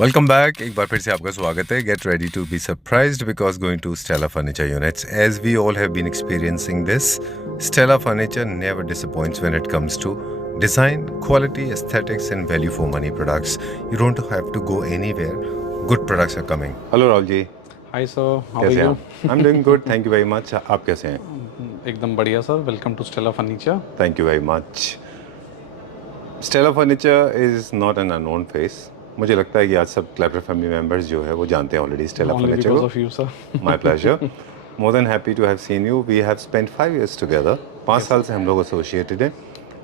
Welcome back. एक बार फिर से आपका स्वागत है। Get ready to be surprised because going to Stella furniture units as we all have been experiencing this, Stella furniture never disappoints when it comes to design, quality, aesthetics and value for money products. You don't have to go anywhere. Good products are coming. Hello Rahul ji. Hi sir, how are कैसे you? हैं? I'm doing good. Thank you very much. आप कैसे हैं? एकदम बढ़िया sir. Welcome to Stella furniture. Thank you very much. Stella Furniture is not an unknown face. मुझे लगता है कि आज सब क्लेवर फैमिली मेंबर्स जो है वो जानते हैं already Stella Only furniture because को। of you sir. My pleasure. More than happy to have seen you. We have spent 5 years together. 5 साल से हम लोग एसोसिएटेड हैं।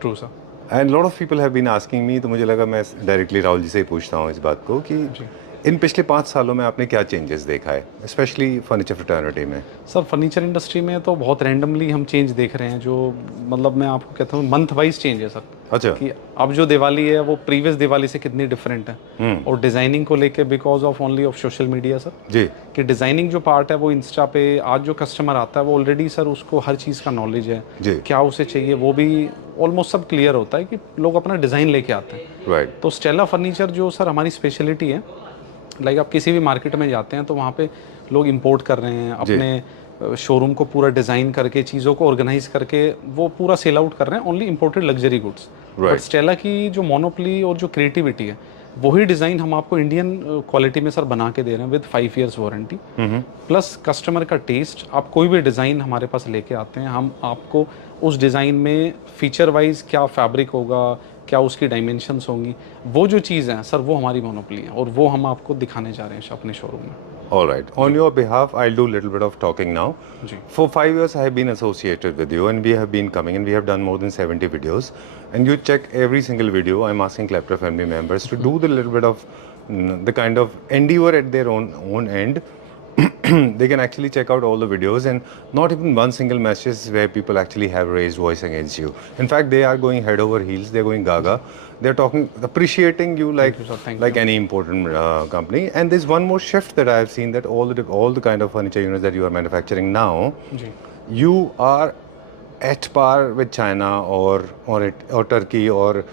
True sir. And lot of people have been asking me, तो मुझे लगा मैं डायरेक्टली राहुल जी से ही पूछता हूँ इस बात को कि इन पिछले 5 सालों में आपने क्या चेंजेस देखा है, स्पेशली फर्नीचर फ्रेटर्निटी में। सर फर्नीचर इंडस्ट्री में तो बहुत रैंडमली हम चेंज देख रहे हैं, जो मतलब मैं आपको कहता हूँ मंथ वाइज चेंज है सर। अच्छा। कि अब जो दिवाली है वो प्रीवियस दिवाली से कितनी डिफरेंट है, और डिजाइनिंग को लेके because of only of social media sir ji, कि डिजाइनिंग जो पार्ट है वो इंस्टा पे आज जो कस्टमर आता है वो ऑलरेडी सर उसको हर चीज़ का नॉलेज है जी, क्या उसे चाहिए, वो भी ऑलमोस्ट सब क्लियर होता है कि लोग अपना डिज़ाइन लेके आते हैं। राइट। तो स्टेला फर्नीचर जो सर हमारी स्पेशलिटी है, लाइक आप किसी भी मार्केट में जाते हैं तो वहाँ पे लोग इंपोर्ट कर रहे हैं, अपने शोरूम को पूरा डिज़ाइन करके चीज़ों को ऑर्गेनाइज करके वो पूरा सेल आउट कर रहे हैं only imported luxury goods. But Stella की जो मोनोपोली और जो क्रिएटिविटी है वही डिज़ाइन हम आपको इंडियन क्वालिटी में सर बना के दे रहे हैं with 5 years warranty, plus customer का टेस्ट। आप कोई भी डिज़ाइन हमारे पास लेके आते हैं, हम आपको उस डिज़ाइन में फीचर वाइज क्या फैब्रिक होगा, क्या उसकी डायमेंशंस होंगी, वो जो चीज़ है सर वो हमारी मोनोपोली है और वो हम आपको दिखाने जा रहे हैं अपने शोरूम में। All right. On your behalf, I'll do a little bit of talking now. जी। For 5 years, I have been associated with you, and we have been coming, and we have done more than 70 videos. And you check every single video. I'm asking Klepper family members to do the little bit of the kind of endeavor at their own end. They can actually check out all the videos, and not even one single message where people actually have raised voice against you. In fact, they are going head over heels. They're going gaga. They're talking, appreciating you like any important company. And there's one more shift that I have seen, that all the kind of furniture units that you are manufacturing now, you are at par with China or Turkey or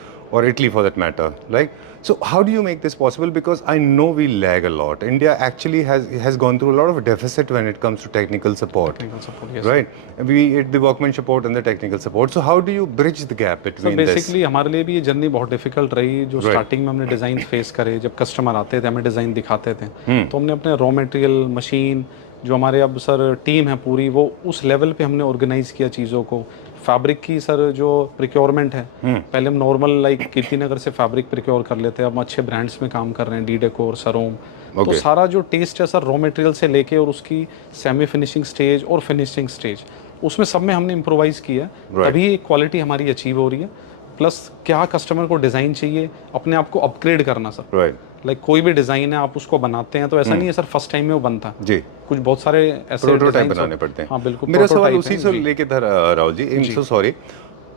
Italy for that matter. Like, so how do you make this possible? Because I know we lag a lot. India actually has gone through a lot of deficit when it comes to technical support. Technical support, yes. Right? We the workman support and the technical support. So how do you bridge the gap between this? Basically हमारे लिए भी ये journey बहुत difficult रही। जो starting में हमने design face करे, जब कस्टमर आते थे हमें डिज़ाइन दिखाते थे, तो हमने अपने रॉ मटेरियल मशीन जो हमारे अब सर टीम है पूरी, वो उस लेवल पे हमने ऑर्गेनाइज किया चीज़ों को। फैब्रिक की सर जो प्रिक्योरमेंट है, पहले हम नॉर्मल लाइक कीर्ति नगर से फैब्रिक प्रिक्योर कर लेते हैं, अब अच्छे ब्रांड्स में काम कर रहे हैं, डी डेकोर, सरोम। तो सारा जो टेस्ट है सर रॉ मटेरियल से लेके और उसकी सेमी फिनिशिंग स्टेज और फिनिशिंग स्टेज, उसमें सब में हमने इम्प्रोवाइज़ किया है। तभी क्वालिटी हमारी अचीव हो रही है। प्लस क्या कस्टमर को डिज़ाइन चाहिए, अपने आप को अपग्रेड करना सर। लाइक कोई भी डिज़ाइन है आप उसको बनाते हैं तो ऐसा नहीं है सर फर्स्ट टाइम में वो बनता जी, कुछ बहुत सारे ऐसे प्रोटोटाइप बनाने पड़ते हैं। हाँ बिल्कुल। मेरा सवाल उसी से लेके था Rahul ji, I am so sorry.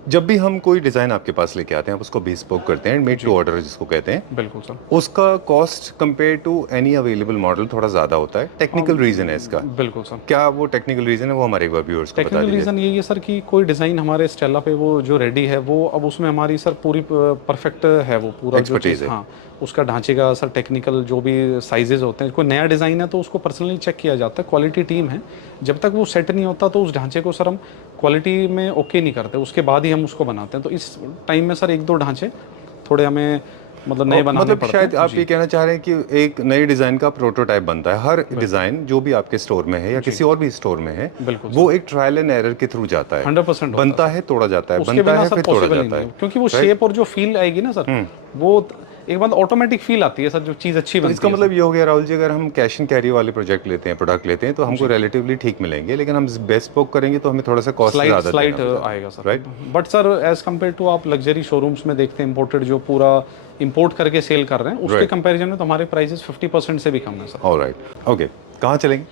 जब भी हम कोई डिजाइन आपके पास लेके आते हैं, आप उसको bespoke करते हैं, मेड टू ऑर्डर जिसको कहते हैं, बिल्कुल सर, उसका cost compare to any available model थोड़ा ज्यादा होता है। टेक्निकल रीजन है इसका? बिल्कुल सर। क्या वो टेक्निकल रीजन है, वो हमारे व्यूअर्स को बता टेक्निकल दीजिए। रीज़न यही है सर कि कोई डिज़ाइन हमारे स्टेला पे वो जो रेडी है वो अब उसमें हमारी सर पूरी परफेक्ट है, वो पूरा जो चीज़, हाँ उसका ढांचे का सर टेक्निकल जो भी साइजेस होते हैं, कोई नया डिज़ाइन है तो उसको पर्सनली चेक किया जाता है। क्वालिटी टीम है, जब तक वो सेट नहीं होता तो उस ढांचे को सर हम क्वालिटी में ओके नहीं करते, उसके बाद ही हम उसको बनाते हैं। तो इस टाइम में सर 1-2 ढांचे थोड़े हमें मतलब नए बनाने पड़ते हैं। शायद आप ये कहना चाह रहे हैं कि एक नए डिजाइन का प्रोटोटाइप बनता है। हर डिजाइन जो भी आपके स्टोर में है या किसी और भी स्टोर में है, वो एक ट्रायल एंड एरर के थ्रू जाता है। 100% बनता है, तोड़ा जाता है, बनता है, फिर तोड़ा जाता है, क्योंकि वो शेप और जो फील आएगी ना सर, वो एक बार ऑटोमेटिक फील आती है सर, जो चीज़ अच्छी बनती है। इसका मतलब ये हो गया राहुल जी, अगर हम कैश एंड कैरी वाले प्रोजेक्ट लेते हैं, प्रोडक्ट लेते हैं, तो हमको रिलेटिवली ठीक मिलेंगे, लेकिन हम bespoke करेंगे तो हमें थोड़ा सा कॉस्ट ज़्यादा स्लाइट आएगा sir, right. But sir as compare to आप लग्जरी शोरूम्स में देखते हैं इम्पोर्टेड जो पूरा इंपोर्ट करके सेल कर रहे हैं, उसके कंपैरिजन में तो हमारे प्राइसेस 50% से भी कम है सर। Alright, okay. कहाँ चलेंगे?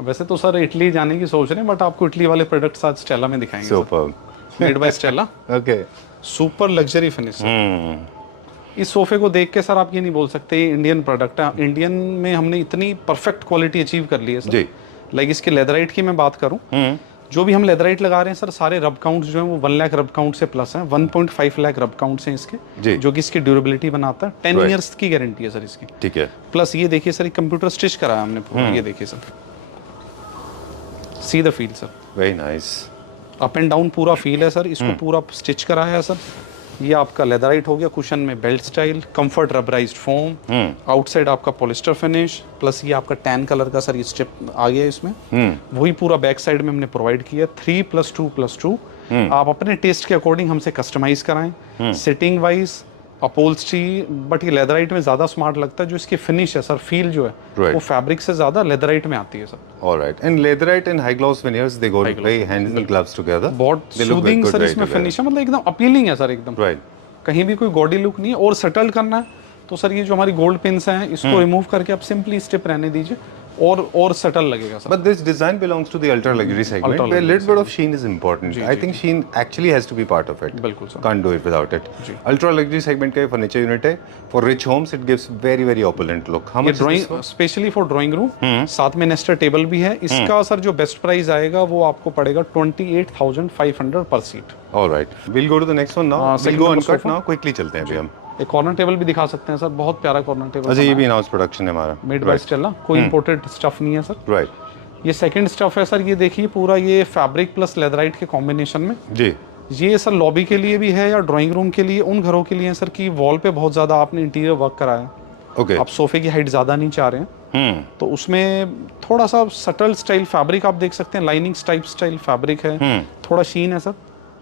वैसे तो सर इटली जाने की सोच रहे हैं, बट आपको इटली वाले प्रोडक्ट्स आज स्टेला में दिखाएंगे। Super, made by Stella, okay, super luxury finish. इस सोफे को देख के सर आप ये नहीं बोल सकते इंडियन प्रोडक्ट है। इंडियन में हमने इतनी परफेक्ट क्वालिटी अचीव कर ली है सर। लाइक इसके लेदराइट की मैं बात करूं जो भी हम लेदराइट लगा रहे हैं सर, सारे रब काउंट्स जो हैं वो 1 लाख रब काउंट से प्लस हैं। 1.5 लाख रब काउंट्स हैं जी। इसके, जो कि इसकी ड्यूरेबिलिटी बनाता है। 10 ईयर्स की गारंटी है सर इसकी। ठीक है। प्लस ये देखिए सर, कंप्यूटर स्टिच कराया हमने पूरा, ये देखिए sir, see the feel sir, very nice. Up and down पूरा फील है सर। इसको पूरा स्टिच कराया है सर। ये आपका लेदराइट हो गया, कुशन में belt style, comfort rubberised foam, outside आपका पॉलिस्टर फिनिश, प्लस ये आपका टैन कलर का सर ये स्ट्रिप आ गया इसमें। वही पूरा बैक साइड में हमने प्रोवाइड किया। 3+2+2 आप अपने टेस्ट के अकॉर्डिंग हमसे कस्टमाइज कराएं। सिटिंग वाइज अपहोल्स्ट्री, बट ये लेदराइट में ज्यादा स्मार्ट लगता है। जो इसकी फिनिश है सर, फील जो है वो फैब्रिक से ज्यादा लेदराइट में आती है sir. Alright, and leatherite and high gloss veneers they go very hand in gloves together. बहुत सूदिंग सर इसमें फिनिश है, मतलब एकदम अपीलिंग है सर एकदम। Right. कहीं भी कोई गॉडी लुक नहीं है। और सेटल करना है तो सर ये जो हमारी गोल्ड पिन्स हैं इसको रिमूव करके आप सिंपली स्टिप रहने दीजिए और सेटल लगेगा sir. But this design belongs to the ultra luxury segment where a little bit of sheen is important. I think sheen actually has to be part of it. बिल्कुल sir. Can't do it without it. Ultra luxury segment का ये furniture unit है। For rich homes it gives very opulent look. How ये much is this drawing for? Specially for drawing room, साथ में Nestor table भी है। इसका sir जो बेस्ट प्राइस आएगा वो आपको पड़ेगा 28,500 पर seat. Alright. We'll go to the next one now. We'll second go number uncut sofa. now. Quickly चलते हैं अभी हम। एक कॉर्नर टेबल भी दिखा सकते हैं सर, बहुत प्यारा कॉर्नर टेबल। अच्छा, ये भी in-house production है हमारा। मेड बाय स्टेला, कोई इंपोर्टेड स्टफ नहीं है सर। Right. ये सेकंड स्टफ है सर, ये देखिए पूरा ये फैब्रिक प्लस लेदराइट के कॉम्बिनेशन में। जी। ये सर लॉबी के लिए भी है या ड्राइंग रूम के लिए, उन घरों के लिए सर कि वॉल पे बहुत ज़्यादा आपने इंटीरियर वर्क कराया, Okay. आप सोफे की हाइट ज़्यादा नहीं चाह रहे हैं, तो उसमें थोड़ा सा सटल स्टाइल फैब्रिक आप देख सकते हैं, लाइनिंग टाइप स्टाइल फैब्रिक है, थोड़ा शीन है सर,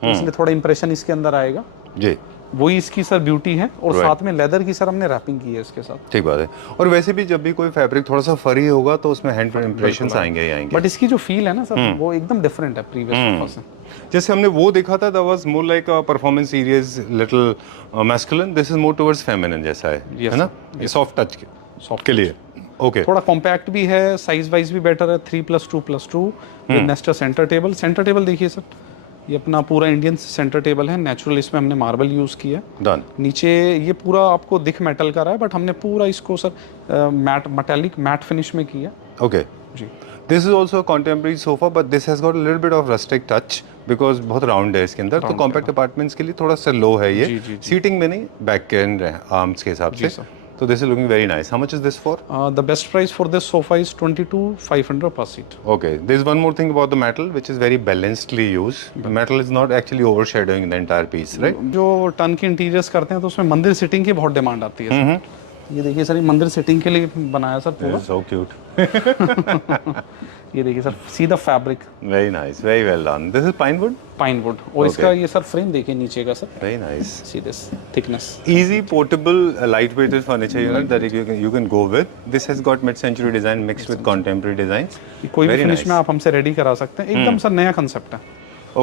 इसलिए थोड़ा इंप्रेशन इसके अंदर आएगा। जी। वही इसकी सर ब्यूटी है। और साथ में लेदर की सर हमने रैपिंग की है इसके साथ। ठीक बात है। और वैसे भी जब भी कोई फैब्रिक थोड़ा सा फरी होगा तो उसमें हैंड इंप्रेशंस आएंगे ही आएंगे। बट इसकी जो फील है ना सर, वो एकदम डिफरेंट है प्रीवियस सोफा से। जैसे हमने वो देखा था, that was more like a performance series, little masculine. This is more towards feminine जैसा है ना, ये सॉफ्ट टच के लिए। ओके। थोड़ा कॉम्पैक्ट भी है, साइज वाइज भी बेटर है। 3+2+2 with Nestor centre table. Centre table देखिए सर, ये अपना पूरा इंडियन सेंटर टेबल है, नेचुरल, इसमें हमने मार्बल यूज किया। डन। नीचे ये पूरा आपको दिख मेटल का रहा है, बट हमने पूरा इसको sir matte metallic matte finish में किया। ओके जी। This is also contemporary sofa, but this has got a little bit of rustic touch because बहुत राउंड है इसके अंदर, तो कॉम्पैक्ट अपार्टमेंट्स के लिए थोड़ा सा लो है ये। सीटिंग में नहीं, बैक के एंड आर्म्स के हिसाब से। So this is looking very nice. How much is this for? The best price for this sofa is 22,500 per seat. Okay. There's one more thing about the metal which is very balancedly used. The metal is not actually overshadowing the entire piece, right? जो ton के interiors करते हैं तो उसमें मंदिर sitting की बहुत demand आती है सर। ये देखिए सर, ये मंदिर सिटिंग के लिए बनाया सर पूरा। So cute. ये देखिए sir, see the fabric. Very nice. Very well done. This is pine wood? Pine would. और इसका ये सर फ्रेम देखिए नीचे का sir. Very nice. See this thickness. Easy, portable, lightweighted furniture unit that you can go with. This has got mid-century design mixed with contemporary designs. कोई भी Very finish nice. में आप हमसे रेडी करा सकते हैं। एकदम सर नया कंसेप्ट है।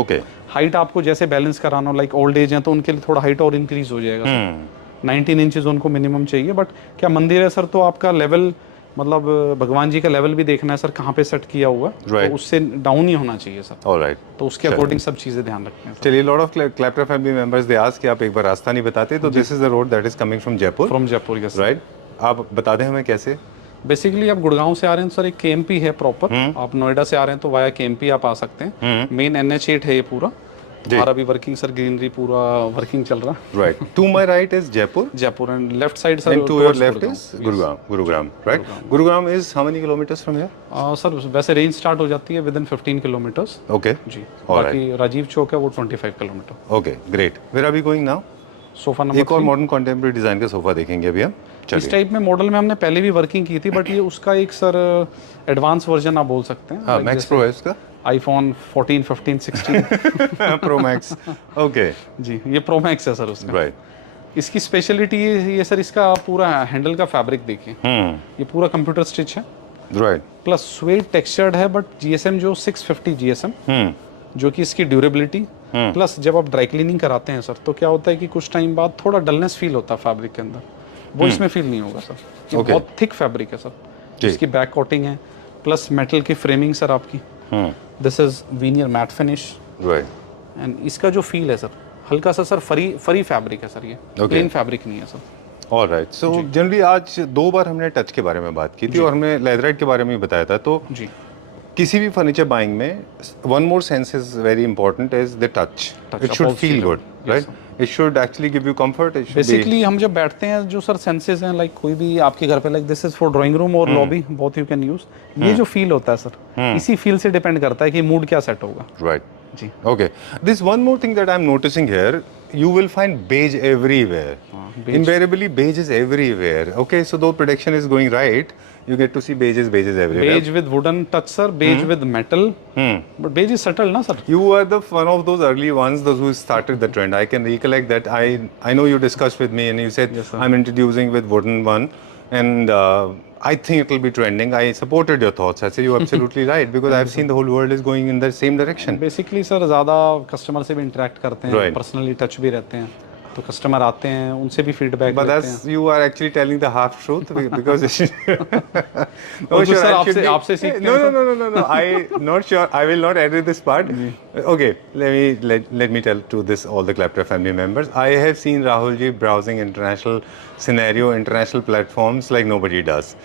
Okay. हाइट आपको जैसे बैलेंस कराना हो, लाइक ओल्ड एज है तो उनके लिए थोड़ा हाइट और इंक्रीज हो जाएगा सर। 19 इंचेस उनको मिनिमम चाहिए, बट क्या मंदिर है सर तो आपका लेवल, मतलब भगवान जी का लेवल भी देखना है सर कहाँ पे सेट किया हुआ है, Right. तो उससे डाउन ही होना चाहिए सर। All right. तो उसके अकॉर्डिंग सब चीज़ें ध्यान रखते हैं। चलिए, lot of clapter family members they ask कि आप एक बार रास्ता नहीं बताते, तो this is the road that is coming from Jaipur. From Jaipur, yes right. आप बता दें हमें कैसे। बेसिकली आप गुड़गांव से आ रहे हैं सर, एक केएमपी है प्रॉपर। आप नोएडा से आ रहे हैं तो वाया केएमपी आप आ सकते हैं। मेन NH8 है ये पूरा। हमारा भी वर्किंग सर, ग्रीनरी पूरा वर्किंग चल रहा है। Right. To my right is Jaipur. Jaipur and left side sir, and to your left is Gurugram. Right. Gurugram is how many kilometres from here? Sir वैसे रेंज स्टार्ट हो जाती है विद इन 15 किलोमीटर्स। ओके जी। बाकी राजीव चौक है वो 25 kilometre. Okay, great. Where are we going now? Sofa number एक और मॉडर्न कंटेम्परेरी डिजाइन का सोफा देखेंगे अभी हम। इस टाइप में मॉडल में हमने पहले भी वर्किंग की थी, बट ये उसका एक सर एडवांस वर्जन आप बोल सकते हैं। हाँ, मैक्स प्रो है इसका। IPhone 14, 15, 16 pro max. ओके जी, ये प्रो मैक्स है सर उसका। राइट। इसकी स्पेशलिटी ये सर, इसका पूरा हैंडल का फैब्रिक देखिए, ये पूरा कंप्यूटर स्टिच है। राइट। प्लस स्वेट टेक्सचर्ड है, बट GSM जो 650 GSM, जो कि इसकी ड्यूरेबिलिटी प्लस जब आप ड्राई क्लीनिंग कराते हैं सर तो क्या होता है कि कुछ टाइम बाद थोड़ा डलनेस फील होता है फैब्रिक के अंदर, वो इसमें फील नहीं होगा सर। ये बहुत थिक फैब्रिक है सर। इसकी बैक कोटिंग है प्लस मेटल की फ्रेमिंग सर आपकी। This is veneer matte finish. Right. And इसका जो फील है सर, हल्का सा सर फरी फैब्रिक है सर, ये प्लेन फैब्रिक नहीं है सर। ऑलराइट। सो जनरली आज 2 बार हमने टच के बारे में बात की थी और हमने लेदराइट के बारे में भी बताया था, तो जी किसी भी फर्नीचर बाइंग में one more sense is very important is the touch. It should feel good, right? It should actually give you comfort. It should basically हम जब बैठते हैं जो सर सेंसेस हैं, लाइक कोई भी आपके घर पे, like this is for drawing room और lobby, both you can use. ये जो फील होता है सर, इसी फील से डिपेंड करता है कि मूड क्या सेट होगा. राइट. जी. Okay. This one more thing that I'm noticing here, you will find beige everywhere. beige. Invariably, beige is everywhere. Okay, so though production is going right, you get to see beiges everywhere. Beige with wooden touch, sir. Beige with metal. But beige is subtle, na, sir? You are the one of those early ones, those who started the trend. I can recollect that. I know you discussed with me and you said, Yes, sir. I'm introducing with wooden one. And I think it will be trending. I supported your thoughts. I said, you're absolutely right. Because I've seen the whole world is going in the same direction. Basically sir ज़्यादा customer से भी interact करते हैं, Right. Personally touch भी रहते हैं, तो customer आते हैं, उनसे भी फीडबैक But लेते हैं. that's you are actually telling the half truth because और जो सर आपसे सीखते हैं. No. I not sure. I will not edit this part. Okay, let me tell to this all the Clapter family members. I have seen Rahul ji browsing international scenario, international platforms like nobody does.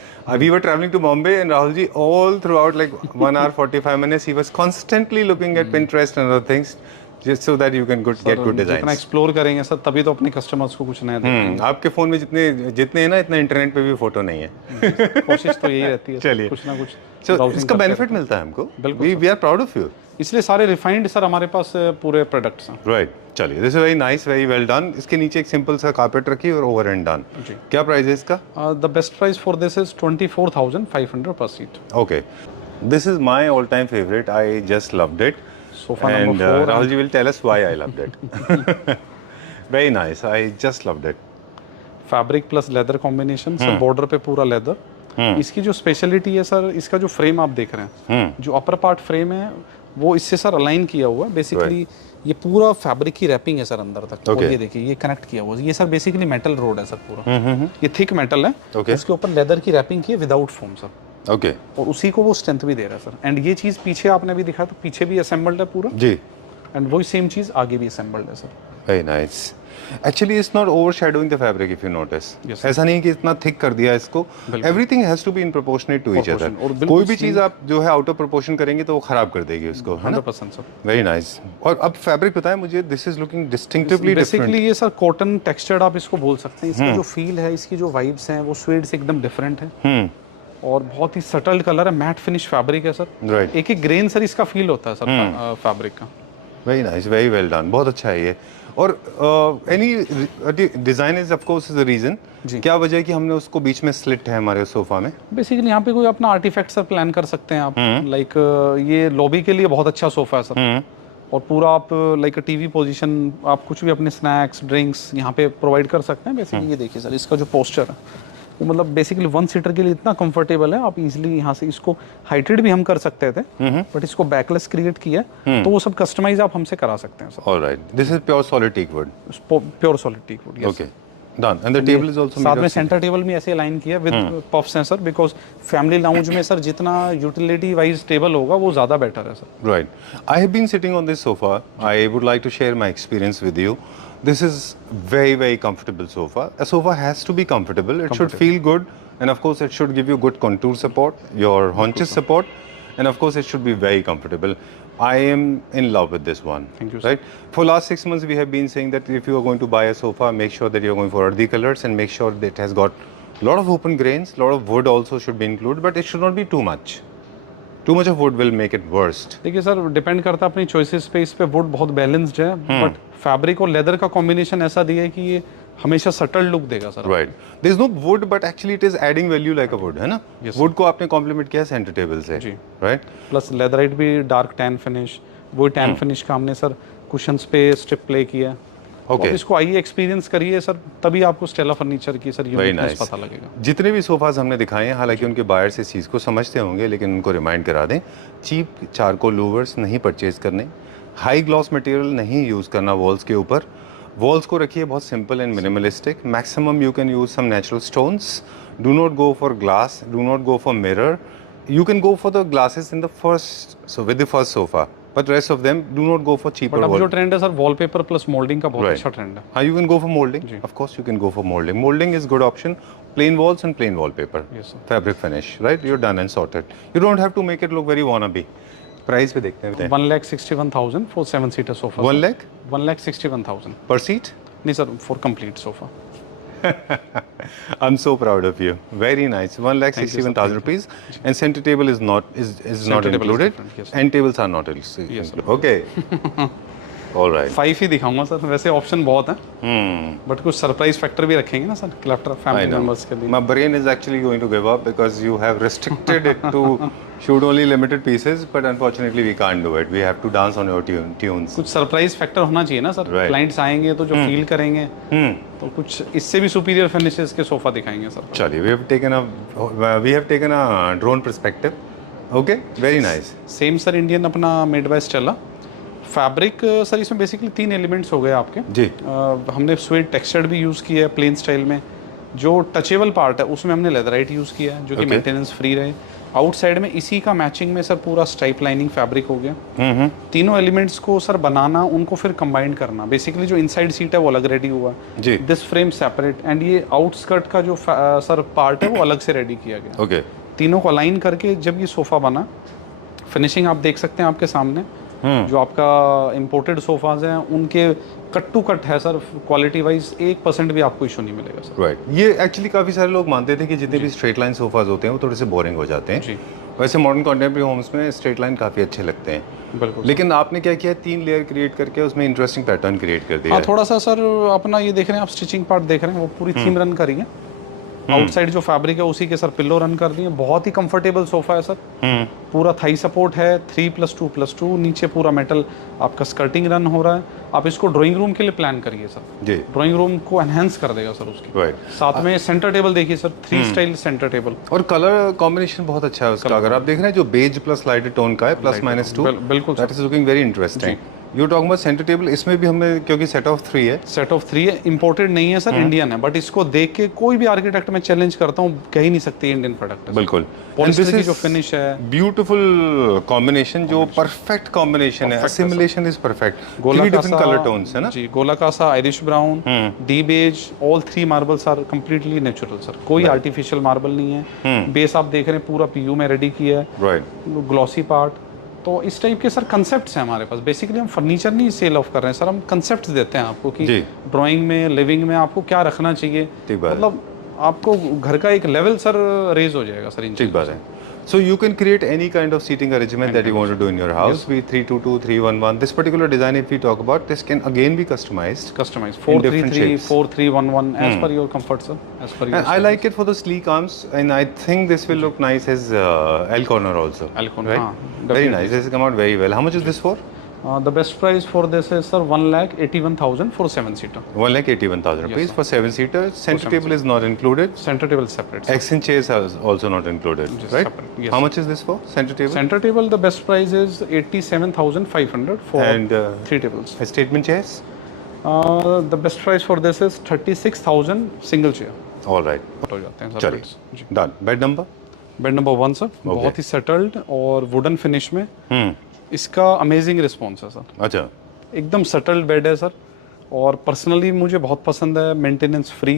We were traveling to Bombay and Rahul ji all throughout like 1 hour 45 minutes he was constantly looking at Pinterest and other things. Just so that you can get good जितना designs. Explore करेंगे sir, तभी तो अपने customers को कुछ नया देंगे. आपके फोन में जितने हैं ना, इतना इंटरनेट पे भी फोटो नहीं है. कोशिश तो यही रहती है. चलिए. कुछ ना कुछ So, browsing इसका करते बेनिफिट मिलता है हमको. बिल्कुल We are proud of you. इसलिए सारे रिफाइंड सर हमारे पास पूरे प्रोडक्ट्स हैं. Right. चलिए. This is very nice, very well done. इसके नीचे एक सिंपल सा कारपेट रखी और ओवर एंड डन. क्या प्राइस है इसका? The best price for this is 24,500 per seat. Okay. This is my all-time favorite. I just loved it. Sofa And number 4. Rahul ji will tell us why I loved it. Very nice. I just loved it. Fabric plus leather combination sir, border पे पूरा leather. इसकी जो speciality है sir, इसका जो frame आप देख रहे हैं, जो अपर पार्ट फ्रेम है वो इससे सर अलाइन किया हुआ है. बेसिकली ये पूरा फैब्रिक की रैपिंग है सर अंदर तक. और ये देखिए ये कनेक्ट किया हुआ है. ये सर बेसिकली मेटल रोड है सर पूरा. ये थिक मेटल है. उसके ऊपर लेदर की रैपिंग की है विदाउट फोम सर. Okay. और उसी को वो स्ट्रेंथ भी दे रहा है सर. एंड ये चीज़ पीछे आपने भी दिखाया, तो पीछे भी असेंबल्ड है पूरा. जी. एंड वही सेम चीज़ आगे भी असेंबल्ड है sir. Very nice. Actually, it's not overshadowing the fabric if you notice. Yes, ऐसा नहीं कि इतना thick कर दिया इसको. Everything has to be in proportionate to each other. और बिल्कुल कोई भी चीज़ आप जो है out of proportion करेंगे तो वो खराब कर देगी उसको, है ना? 100% सर. Very nice. और अब fabric बताएं मुझे. This is looking distinctively different. Basically ये सर कॉटन टेक्सचर्ड आप इसको बोल सकते हैं. इसका जो फील है, इसकी जो वाइब्स हैं, वो स्वेड से एकदम डिफरेंट है. और बहुत ही सटल कलर है, मैट फिनिश फैब्रिक है सर. Right. एक एक ग्रेन सर इसका फील होता है सर फैब्रिक का. Very nice. Very well done. बहुत अच्छा है ये. और any design is of course is the reason. क्या वजह है कि हमने उसको बीच में स्लिट है हमारे सोफा में? बेसिकली यहाँ पे कोई अपना आर्टिफैक्ट सर प्लान कर सकते हैं आप. लाइक ये लॉबी के लिए बहुत अच्छा सोफा है सर. और पूरा आप लाइक टीवी पोजीशन, आप कुछ भी अपने स्नैक्स ड्रिंक्स यहाँ पे प्रोवाइड कर सकते हैं. बेसिकली ये देखिए सर, इसका जो पोस्चर है वो मतलब बेसिकली 1 सीटर के लिए इतना कंफर्टेबल है. आप इजीली यहाँ से इसको हाइटेड भी हम कर सकते थे, बट इसको बैकलेस क्रिएट किया, तो वो सब कस्टमाइज आप हमसे करा सकते हैं sir. All right. This is pure solid teak wood. Pure solid teak wood. Okay. Done. And the table is also साथ made में of सेंटर टेबल भी ऐसे अलाइन किया विद पफ्स हैं सर, बिकॉज फैमिली लाउंज में sir जितना utility wise table होगा वो ज़्यादा बेटर है sir. Right. I have been sitting on this sofa. I would like to share my experience with you. This is very comfortable sofa. A sofa has to be comfortable. It should feel good, and of course, it should give you good contour support, your haunches support, and of course, it should be very comfortable. I am in love with this one. Thank you, sir. Right? For last 6 months, we have been saying that if you are going to buy a sofa, make sure that you are going for earthy colors and make sure that it has got a lot of open grains, a lot of wood also should be included, but it should not be too much. Too much of wood will make it worst. देखिए sir, depend करता है अपनी choices पे. इस पे would बहुत balanced है, but fabric और लेदर का कॉम्बिनेशन ऐसा दिया है कि ये हमेशा सटल लुक देगा sir. Right. There is no wood, but actually it is adding value like a wood, है ना? Yes, wood को आपने कॉम्प्लीमेंट किया सेंटर टेबल से. जी. Right? प्लस लेदराइट भी डार्क टैन फिनिश, वो टैन फिनिश का हमने सर कुशन्स पे स्ट्रिप प्ले किया. Okay. आप इसको आइए एक्सपीरियंस करिए सर, तभी आपको स्टेला फर्नीचर की सर यूनिकनेस nice. पता लगेगा. जितने भी सोफाज हमने दिखाए हैं, हालांकि उनके बायर्स इस चीज़ को समझते होंगे, लेकिन उनको रिमाइंड करा दें, चीप चारकोल लूवर्स नहीं परचेज करने, हाई ग्लॉस मटेरियल नहीं यूज़ करना वॉल्स के ऊपर. वॉल्स को रखिए बहुत simple and minimalistic. Maximum you can use some natural stones. Do not go for glass, do not go for mirror. You can go for the glasses in the first, so with the first sofa, But rest of them do not go for cheaper but अब जो wall. Trend है sir wallpaper plus moulding का बहुत Right. अच्छा trend है. हाँ, you can go for molding. Of course, you can go for molding. Molding is good option. Plain walls and plain wallpaper. Yes, sir. Fabric finish, right? You're done and sorted. You don't have to make it look very wannabe. Price पे देखते हैं. 1,61,000 for 7-seater sofa. 1 lakh 1,61,000. per seat. नहीं sir, for complete sofa. I'm so proud of you. Very nice. 1,61,000 rupees. And center table is not not Center table is included. different, yes. End tables are not Yes, sir. included. Okay. All right. 5 ही दिखाऊंगा sir, वैसे option बहुत हैं. But कुछ surprise factor भी रखेंगे ना sir clapter I family know. Members के लिए. My brain is actually going to give up because you have restricted it to shoot only limited pieces, but unfortunately we can't do it. We have to dance on your tunes. कुछ surprise factor होना चाहिए ना sir. Right. Clients आएंगे तो जो feel करेंगे तो कुछ इससे भी सुपीरियर फिनिशेस के सोफा दिखाएंगे sir. Chali, we have taken a drone perspective. Okay, very nice. Same sir Indian अपना made by Stella. Fabric sir इसमें बेसिकली 3 एलिमेंट्स हो गए आपके. जी. हमने स्वेट टेक्सचर्ड भी यूज़ किया है प्लेन स्टाइल में. जो टचेबल पार्ट है उसमें हमने लेदराइट यूज़ किया है जो कि Okay. मेंटेनेंस फ्री रहे. आउटसाइड में इसी का मैचिंग में सर पूरा स्ट्राइप लाइनिंग फैब्रिक हो गया. तीनों एलिमेंट्स को सर बनाना, उनको फिर कंबाइन करना. बेसिकली जो इनसाइड सीट है वो अलग रेडी हुआ. जी. दिस फ्रेम सेपरेट एंड ये आउटस्कर्ट का जो सर पार्ट है वो अलग से रेडी किया गया. Okay. तीनों को अलाइन करके जब ये सोफा बना, फिनिशिंग आप देख सकते हैं आपके सामने. जो आपका इंपोर्टेड सोफाज हैं उनके कट टू कट है सर. क्वालिटी वाइज 1% भी आपको इशू नहीं मिलेगा सर. राइट. ये एक्चुअली काफ़ी सारे लोग मानते थे कि जितने भी स्ट्रेट लाइन सोफाज होते हैं वो थोड़े से बोरिंग हो जाते हैं. जी. वैसे मॉडर्न कॉन्टेम्परेरी होम्स में स्ट्रेट लाइन काफ़ी अच्छे लगते हैं. बिल्कुल. लेकिन आपने क्या किया, 3 लेयर क्रिएट करके उसमें इंटरेस्टिंग पैटर्न क्रिएट कर दिया. हाँ, थोड़ा सा सर अपना ये देख रहे हैं आप, स्टिचिंग पार्ट देख रहे हैं, वो पूरी थीम रन करी है. आउटसाइड जो फैब्रिक है उसी के सर पिल्लो रन कर दिए. बहुत ही कंफर्टेबल सोफा है सर. पूरा थाई सपोर्ट है 3+2+2. नीचे पूरा मेटल आपका स्कर्टिंग रन हो रहा है. आप इसको ड्राइंग रूम के लिए प्लान करिए सर. जी. ड्राइंग रूम को एनहेंस कर देगा सर उसकी. राइट. साथ में सेंटर टेबल देखिए सर, 3 स्टाइल सेंटर टेबल. और कलर कॉम्बिनेशन बहुत अच्छा है उसका. अगर आप देख रहे हैं जो बेज प्लस लाइट टोन का है +-2, बिल्कुल that is looking very interesting. You talking about centre table. इसमें भी हमें, क्योंकि सेट ऑफ 3 है. सेट ऑफ 3 है, इंपोर्टेड नहीं है सर, इंडियन है. बट इसको देख के कोई भी आर्किटेक्ट मैं चैलेंज करता हूँ, कह ही नहीं सकती इंडियन प्रोडक्ट है. बिल्कुल. पॉलिस्टर की जो फिनिश है, ब्यूटीफुल कॉम्बिनेशन, जो परफेक्ट कॉम्बिनेशन है. Assimilation is perfect. 3 different colour tones है ना. जी. गोला कासा, Irish brown, D beige, all 3 marbles are completely natural sir. कोई आर्टिफिशियल मार्बल नहीं है. बेस आप देख रहे हैं पूरा पीयू में रेडी किया है. राइट. Glossy part. तो इस टाइप के सर कंसेप्ट्स हैं हमारे पास. बेसिकली हम फर्नीचर नहीं सेल ऑफ कर रहे हैं सर, हम कंसेप्ट्स देते हैं आपको कि ड्राइंग में, लिविंग में आपको क्या रखना चाहिए. मतलब आपको घर का एक लेवल सर रेज हो जाएगा सर. ठीक बात है. So you can create any kind of seating arrangement that you want to do in your house. Be 322, 311. This particular design, if we talk about, this can again be customized. 433, 4311, as per your comfort, sir. As per your. And I like it for the sleek arms, and I think this will look nice as L corner also. L corner, right? Very nice. This has come out very well. How much is this for? The best price for this is sir 1,81,000 for 7-seater. 1,81,000 rupees for 7-seater. Center table is not included. Center table separate. Sir. Accent chairs are also not included, right? Separate. Yes. How much is this for? Center table. Center table, the best price is 87,500 for And 3 tables. Statement chairs. The best price for this is 36,000 single chair. All right. हो जाते हैं sir. चलिए. Done. Bed number. Bed number 1 sir. बहुत ही settled और wooden finish में. इसका amazing response है sir. अच्छा. एकदम सेटल्ड बेड है सर. और पर्सनली मुझे बहुत पसंद है. Maintenance free.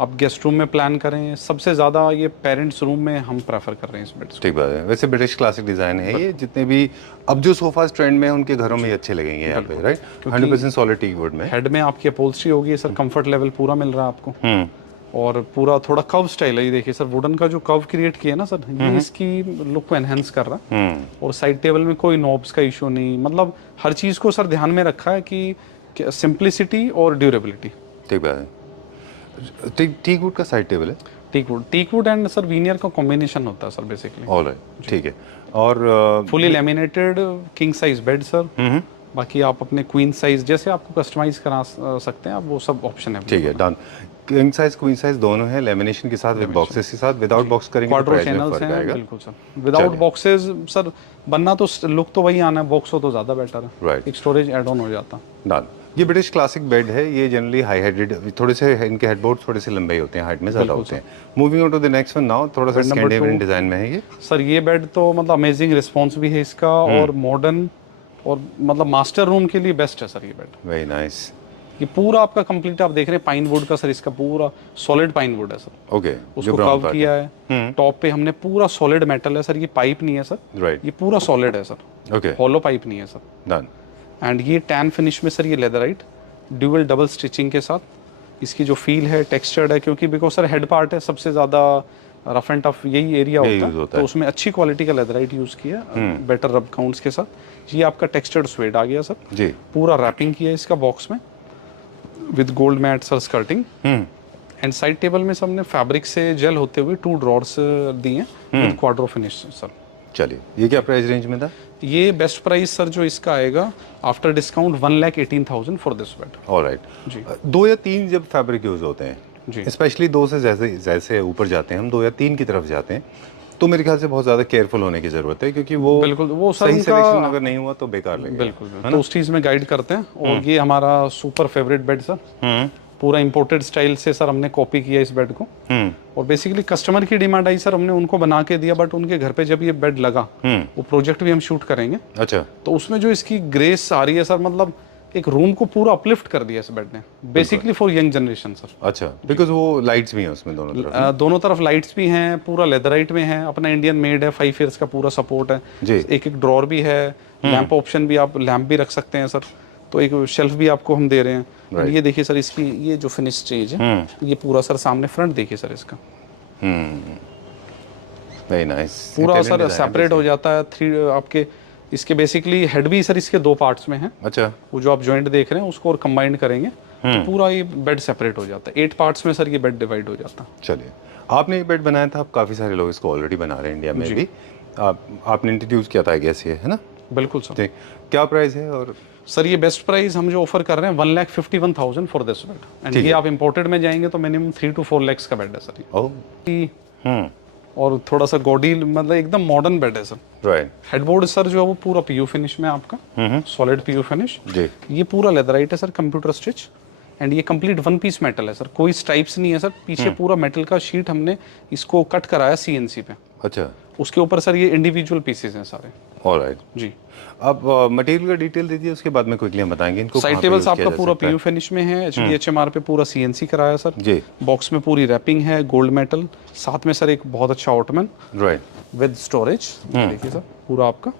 आप गेस्ट रूम में प्लान करें, सबसे ज़्यादा ये पेरेंट्स रूम में हम प्रेफर कर रहे हैं इस बेड. ठीक बात है. वैसे ब्रिटिश क्लासिक डिज़ाइन है ये. जितने भी अब जो सोफाज ट्रेंड में हैं उनके घरों में ये अच्छे लगेंगे यहाँ पे, राइट? 100% सॉलिड टीक वुड में. हेड में आपकी अपहोल्स्ट्री होगी सर. कंफर्ट लेवल पूरा मिल रहा है आपको. और पूरा थोड़ा कर्व स्टाइल है. ये देखिए सर, वुडन का जो कर्व क्रिएट किया ना सर, ये इसकी लुक को एनहेंस कर रहा है. और साइड टेबल में कोई नॉब्स का इशू नहीं. मतलब हर चीज़ को सर ध्यान में रखा है कि सिंप्लिसिटी और ड्यूरेबिलिटी. ठीक बात है. टीक वुड का साइड टेबल है. Teak wood and sir veneer का कॉम्बिनेशन होता है सर बेसिकली. ऑलराइट. ठीक है. और fully laminated king size bed sir. बाकी आप अपने क्वीन साइज जैसे आपको कस्टमाइज करा सकते हैं आप, वो सब ऑप्शन है. ठीक है. Done. King size queen size दोनों है. लेमिनेशन के साथ, विद बॉक्सेस के साथ. विदाउट बॉक्स करेंगे तो क्वाड्रो प्राइस में चैनल्स फर्क हैं. आएगा. बिल्कुल सर. विदाउट बॉक्सेस सर बनना तो लुक तो वही आना है. बॉक्स हो तो ज़्यादा बेटर है. राइट. एक स्टोरेज एड ऑन हो जाता. डन. ये ब्रिटिश क्लासिक बेड है. ये जनरली हाई हेडेड, थोड़े से इनके हेडबोर्ड थोड़े से लंबे होते हैं, हाइट में ज़्यादा होते हैं. Moving on to the next one now. थोड़ा सा स्कैंडिनेवियन डिज़ाइन में है ये सर. ये बेड तो मतलब अमेजिंग रिस्पॉन्स भी है इसका. और मॉडर्न और मतलब मास्टर रूम के लिए बेस्ट है सर ये बेड। Very nice. ये पूरा आपका कंप्लीट आप देख रहे हैं पाइन वुड का सर, इसका पूरा सॉलिड पाइन वुड है सर। ओके, उसको कव किया है, टॉप पे हमने पूरा सॉलिड मेटल है सर, ये पाइप नहीं है सर, राइट, ये पूरा सॉलिड है सर, ओके, हॉलो पाइप नहीं है सर। डन। एंड ये टैन फिनिश में सर ये लेदराइट ड्यूअल डबल स्टिचिंग के साथ इसकी जो फील है टेक्सचर्ड है, क्योंकि बिकॉज सर हेड पार्ट है सबसे ज़्यादा रफ एंड टफ यही एरिया होता है, तो उसमें अच्छी क्वालिटी का लेदराइट यूज़ किया, बेटर रब काउंट्स के साथ। ये आपका टेक्सचर्ड स्वेड आ गया सर जी, पूरा रैपिंग किया इसका बॉक्स में with gold matte sir skirting. And side table में सबने फैब्रिक से जेल होते हुए 2 ड्रॉर्स दिए विद क्वाड्रो फिनिश सर। चलिए, ये क्या प्राइस रेंज में था? ये बेस्ट प्राइस सर जो इसका आएगा after discount 1,18,000 for this bed. Alright ji. 2 या 3 जब फैब्रिक यूज होते हैं जी, स्पेशली 2 से जैसे जैसे ऊपर जाते हैं हम, 2 या 3 की तरफ जाते हैं, तो मेरे ख्याल से बहुत ज़्यादा केयरफुल होने की ज़रूरत है, क्योंकि वो बिल्कुल वो सर सही उनका सिलेक्शन अगर नहीं हुआ तो बेकार लगेगा। बिल्कुल तो उस चीज़ में गाइड करते हैं। और ये हमारा सुपर फेवरेट बेड सर, पूरा इंपोर्टेड स्टाइल से सर हमने कॉपी किया इस बेड को। और बेसिकली कस्टमर की डिमांड आई सर, हमने उनको बना के दिया, बट उनके घर पे जब ये बेड लगा, वो प्रोजेक्ट भी हम शूट करेंगे, अच्छा, तो उसमें जो इसकी ग्रेस आ रही है सर, मतलब एक रूम को पूरा अपलिफ्ट कर दिया इस बेड ने, basically for young generation sir. अच्छा, बिकॉज वो लाइट्स भी हैं उसमें दोनों तरफ लाइट्स भी हैं, पूरा लेदराइट में है, अपना इंडियन मेड है, 5 ईयर्स का पूरा सपोर्ट है जी। एक ड्रॉर भी है, लैंप ऑप्शन भी, आप लैंप भी रख सकते हैं सर, तो एक शेल्फ भी आपको हम दे रहे हैं। Right. ये देखिए सर इसकी ये जो फिनिश स्टेज है, ये पूरा सर सामने फ्रंट देखिए सर इसका वेरी नाइस, पूरा सर सेपरेट हो जाता है। 3 आपके इसके बेसिकली हेड भी सर इसके 2 पार्ट्स में है, अच्छा, वो जो आप जॉइंट देख रहे हैं उसको और कंबाइंड करेंगे तो पूरा ये बेड सेपरेट हो जाता है। 8 पार्ट्स में सर ये बेड डिवाइड हो जाता है। चलिए, आपने ये बेड बनाया था, आप काफ़ी सारे लोग इसको ऑलरेडी बना रहे हैं इंडिया में भी, आपने इंट्रोड्यूस किया था आई गेस, ये है ना? बिल्कुल सर। ठीक, क्या प्राइस है? और सर ये बेस्ट प्राइस हम जो ऑफर कर रहे हैं 1,51,000 फॉर दिस बेड। एंड ये आप इंपोर्टेड में जाएंगे तो मिनिमम 3 to 4 lakhs का बेड है सर ओह, ये। और थोड़ा सा गॉडी, मतलब एकदम मॉडर्न बेड है सर। राइट, हेडबोर्ड सर जो है वो पूरा पीयू फिनिश में आपका, सॉलिड पीयू फिनिश जी, ये पूरा लेदराइट है सर, कंप्यूटर स्टिच। एंड ये कंप्लीट 1 पीस मेटल है सर, कोई स्ट्राइप्स नहीं है सर, पीछे पूरा मेटल का शीट हमने इसको कट कराया CNC पे, अच्छा, उसके ऊपर सर ये इंडिविजुअल पीसेस हैं सारे। ऑलराइट जी, अब मटेरियल का डिटेल दीजिए, उसके बाद में क्विकली हम बताएंगे इनको। साइड टेबल्स आपका पूरा पीयू फिनिश में है, HDHMR पे पूरा CNC कराया सर जी, बॉक्स में पूरी रैपिंग है, गोल्ड मेटल, साथ में सर एक बहुत अच्छा ऑटमन राइट, विद स्टोरेज। देखिए सर पूरा आपका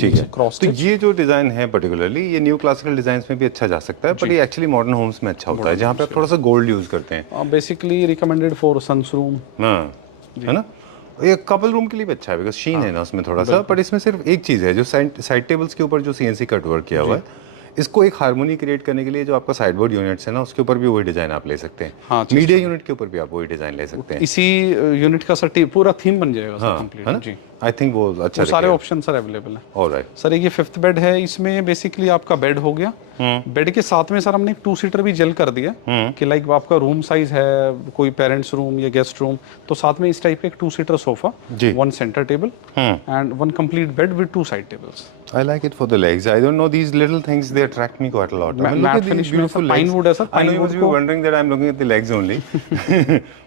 ठीक है। क्रॉस तो ये जो डिज़ाइन है पर्टिकुलरली, ये न्यू क्लासिकल डिजाइन में भी अच्छा जा सकता है, पर ये एक्चुअली मॉडर्न होम्स में अच्छा होता है, जहाँ पे आप थोड़ा सा गोल्ड यूज करते हैं। Basically recommended for son's room, हाँ, है ना? ये कपल रूम के लिए भी अच्छा है, बिकॉज शीन है ना उसमें थोड़ा सा, पर इसमें सिर्फ एक चीज़ है, जो साइड टेबल्स के ऊपर जो CNC कट वर्क किया हुआ है, इसको एक हार्मोनी क्रिएट करने के लिए जो आपका साइडबोर्ड यूनिट्स है ना, उसके ऊपर भी वही डिजाइन आप ले सकते हैं। हाँ, मीडिया यूनिट के ऊपर भी आप वही डिजाइन ले सकते हैं। इसी यूनिट का सर पूरा थीम बन जाएगा सर कंप्लीट। है ना? जी, आई थिंक वो अच्छा, वो सारे ऑप्शन सर अवेलेबल हैं। ऑलराइट सर ये 5th बेड है, इसमें बेसिकली आपका बेड हो गया, बेड के साथ में सर हमने एक 2 सीटर भी जेल कर दिया कि लाइक आपका रूम साइज है, कोई पेरेंट्स रूम या गेस्ट रूम, तो साथ में इस टाइप का एक 2 seater sofa, 1 centre table and 1 complete bed with 2 side tables. I like it for the legs. I don't know, these little things, they attract me quite a lot. I mean, look matte at these finish में beautiful sir, legs. pine wood है sir, I know pine you wood must be को wondering that I'm looking at the legs only.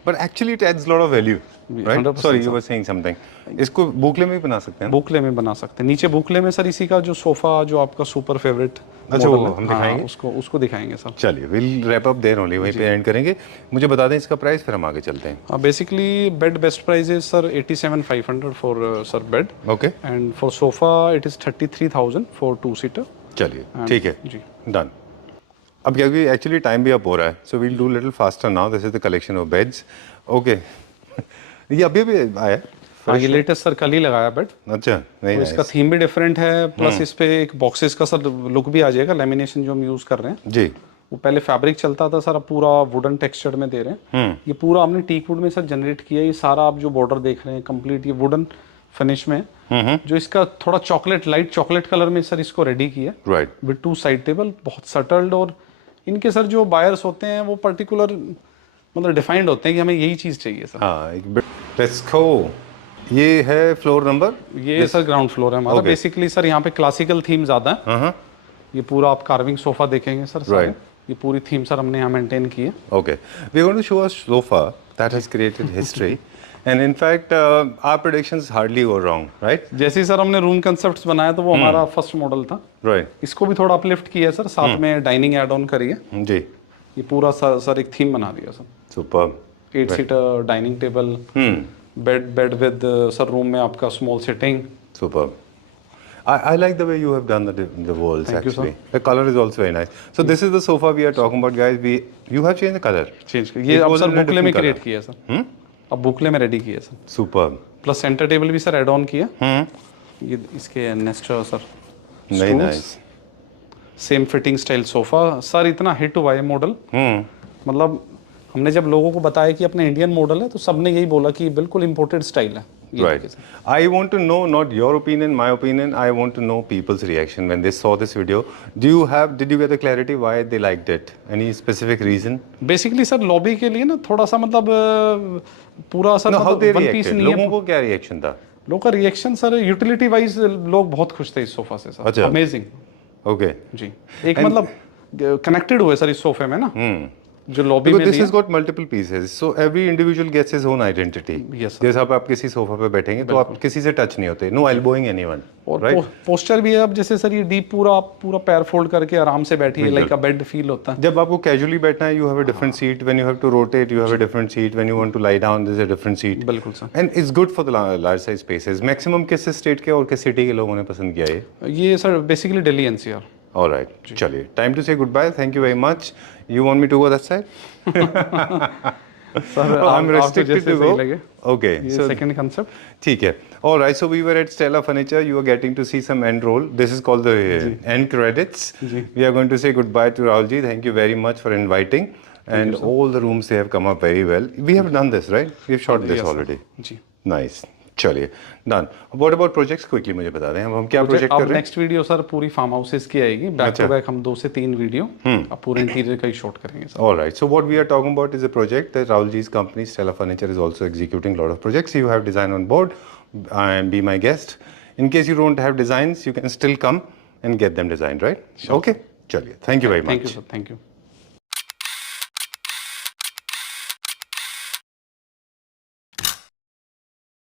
But actually it adds a lot of value. Right? 100% Sorry, you were saying something. इसको बुकले में भी बना सकते हैं ना? बुकले में बना सकते हैं। नीचे बुकले में सर इसी का जो सोफा जो आपका सुपर फेवरेट, अच्छा, वो हम दिखाएंगे, उसको दिखाएंगे सर। चलिए, will wrap up there only, वहीं पे एंड करेंगे। मुझे बता दें इसका प्राइस, फिर हम आगे चलते हैं। Basically bed best price is sir 87,500 for sir bed, okay, and for sofa it is 33,000 for 2 seater. चलिए, ठीक है जी, डन। अब क्या, एक्चुअली टाइम भी अब हो रहा है, so we'll do little faster now. This is the collection of beds. Okay, ये अभी आया है? हाँ, ये लेटेस्ट सर कल ही लगाया बेड। अच्छा, नहीं, तो इसका थीम भी डिफरेंट है, प्लस इस पे एक बॉक्सेस का सर लुक भी आ जाएगा। लेमिनेशन जो हम यूज कर रहे हैं जी, वो पहले फैब्रिक चलता था सर, अब पूरा वुडन टेक्सचर में दे रहे हैं। ये पूरा हमने टीक वुड में सर जनरेट किया। ये सारा आप जो बॉर्डर देख रहे हैं कंप्लीट ये वुडन फिनिश में, जो इसका थोड़ा चॉकलेट, लाइट चॉकलेट कलर में सर इसको रेडी किया राइट, विद 2 साइड टेबल, बहुत सटल्ड। और इनके सर जो बायर्स होते हैं वो पर्टिकुलर मतलब डिफाइंड होते हैं कि हमें यही चीज चाहिए सर। हाँ, एक लेट्स गो। ये है फ्लोर नंबर, ये सर ग्राउंड फ्लोर है हमारा। बेसिकली सर यहाँ पे क्लासिकल थीम ज्यादा है। ये पूरा आप कार्विंग सोफा देखेंगे सर सारे। ये पूरी थीम सर हमने यहाँ मेंटेन की है। Okay, we are going to show a sofa that has created history And in fact, our predictions hardly go wrong, right? जैसे ही सर हमने रूम कंसेप्ट्स बनाया तो वो हमारा फर्स्ट मॉडल था। Right. इसको भी थोड़ा अपलिफ्ट किया है सर, साथ में डाइनिंग ऐड ऑन करी है। जी, ये पूरा सर एक थीम बना दिया sir. superb. 8 seater dining table, bed with sir room में आपका small sitting. Superb. I like the way you have done the walls. Thank you, actually. sir. The color is also very nice. So this is the sofa we are talking about, guys. You have changed the color. Change ये It अब was sir in a बुकले में different create किया है sir. अब बुकले में ready किया है sir. Superb. Plus centre table भी सर ऐड ऑन किया। ये इसके nest sir Very nice. Same fitting style sofa sir, इतना हिट हुआ है मॉडल। मतलब हमने जब लोगों को बताया कि अपना इंडियन मॉडल है तो सबने यही बोला कि बिल्कुल इम्पोर्टेड स्टाइल है। Right. I want to know not your opinion, my opinion. I want to know people's reaction when they saw this video. Did you get the clarity why they liked it? Any specific reason? Basically sir lobby के लिए ना थोड़ा सा मतलब पूरा sir No, how they one piece reacted? नहीं लोगों है। को क्या reaction था? लोगों का रिएक्शन सर यूटिलिटी वाइज लोग बहुत खुश थे इस सोफा से सर। अच्छा। Amazing Okay. जी। एक मतलब कनेक्टेड हुए सर इस सोफे में ना, जो लॉबी Because में this लिया। has got multiple pieces, so every individual gets his own identity. Yes, sir. जैसे आप किसी सोफा पे बैठेंगे तो आप किसी से टच नहीं होते, no elbowing anyone, और right? पोस्टर भी है अब, जैसे सर ये डीप पूरा पैर फोल्ड करके आराम से बैठिए, लाइक अ बेड फील होता है। जब आपको कैजुअली बैठना है, you have a different seat. When you have to rotate, you have a different seat. When you want to lie down, there's a different seat. बिल्कुल sir. And it's good for the large size spaces. Maximum किस state के और किस city के लोगों ने पसंद किया ये sir basically Delhi NCR. All right, चलिए, time to say goodbye. Thank you very much. You want me to go that side? Sir I'm restricted to go. Okay, ये so सेकंड कांसेप्ट। ठीक है. All right, so we were at Stella Furniture. You are getting to see some end roll. This is called the end credits. We are going to say goodbye to Rahul ji. Thank you very much for inviting. And all the rooms, they have come up very well. We have done this, right? We have shot this already. जी। Nice. चलिए, done. What about projects? Quickly मुझे बता दें, हम क्या project कर अब रहे हैं? नेक्स्ट वीडियो सर पूरी फार्म हाउसेस की आएगी, बैक टू बैक हम 2 से 3 वीडियो अब पूरे इंटीरियर का ही शॉट करेंगे sir. All right. So what we are talking about is a project that Rahul ji's company Stella Furniture is also executing a lot of projects. You have design on board and be my guest. In case you don't have designs, you can still come and get them designed, right? Okay. चलिए. Thank you very much. Thank you sir, thank you.